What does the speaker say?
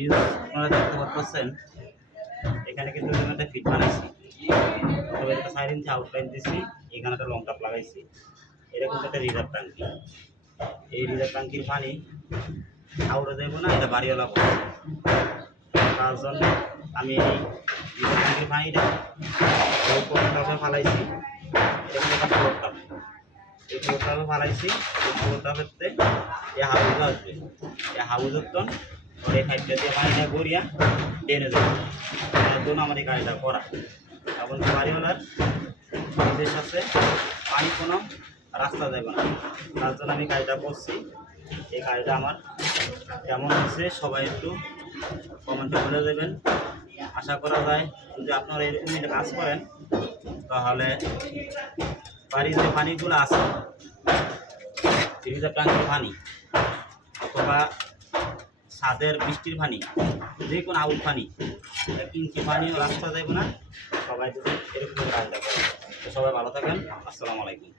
View আপনারা দেখতে পাচ্ছেন, এখানে কিন্তু একটা ফিট বানাইছি। তবে একটা সাইড ইঞ্চি আউটলাইন দিছি, এখানে একটা লং কাপ লাগাইছি। এরকম একটা রিজার্ভ ট্যাঙ্কি এই রিজার্ভ ট্যাঙ্কির পানি আউটে দেবো না, এটা বাড়িওয়ালা বলছে তার জন্য আমি এই রিজার্ভ ট্যাঙ্কির পানিটা ওই ফালাইছি। এরকম একটা ফ্লোর টাপ এই টাপে ফালাইছি, এই ফ্লোর টাপেতে এই হাউজ আসবে। এই হাউজের ওর ফাইভটা দিয়ে পানিটা গড়িয়া টেনে তার জন্য আমার এই কাজটা করা এবং বাড়িওয়ালার নির্দেশ আছে, পানি কোনো রাস্তা দেবে না। তার জন্য আমি কাজটা করছি। এই কাজটা আমার কেমন হচ্ছে সবাই একটু কমেন্টে বলে দেবেন। আশা করা যায়, যদি আপনারা এরকম একটা কাজ করেন, তাহলে বাড়ির যে পানিগুলো আছে ফ্রিজের ট্যাঙ্কির পানি, অথবা ছাদের বৃষ্টির পানি যে কোনো আউট পানি কিঞ্চি পানিও রাস্তা যাইব না, সবাই এরকম কাজটা করে সবাই ভালো থাকেন, আসসালামু আলাইকুম।